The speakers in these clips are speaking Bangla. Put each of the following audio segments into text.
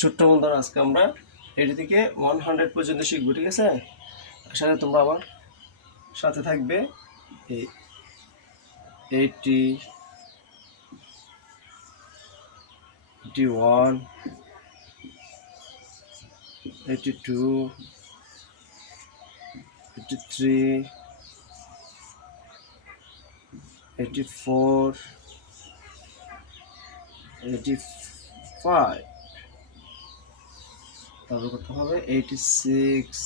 ছোট্ট বন্ধুরা, আজকে আমরা 80 থেকে 100 পর্যন্ত শিখবো, ঠিক আছে? আসলে তোমরা আমার সাথে থাকবে। এই 80, 81, 82, 83, 84, 85, তারপর করতে হবে 86,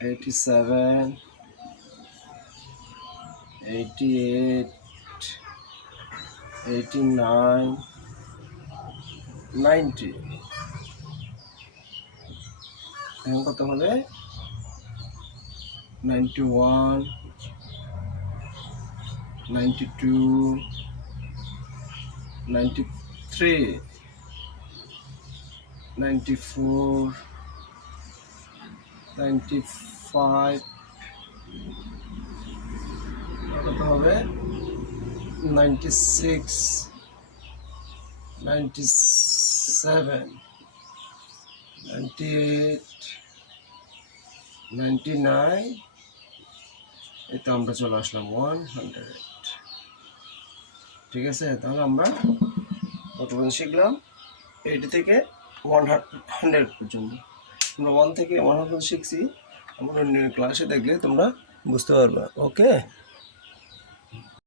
87, 88, 89, 90। এখন কত হবে? 91, 92, 93, 94, 95, কত হবে? 96, 97, 98, 99। এই তো আমরা চলে আসলাম 100। ঠিক আছে, তাহলে আমরা কত পর্যন্ত শিখলাম? 80 থেকে 100 পর্যন্ত। আমরা 1 থেকে 100 পর্যন্ত শিখছি। আমার অন্য ক্লাসে দেখলে তোমরা বুঝতে পারবে। ওকে।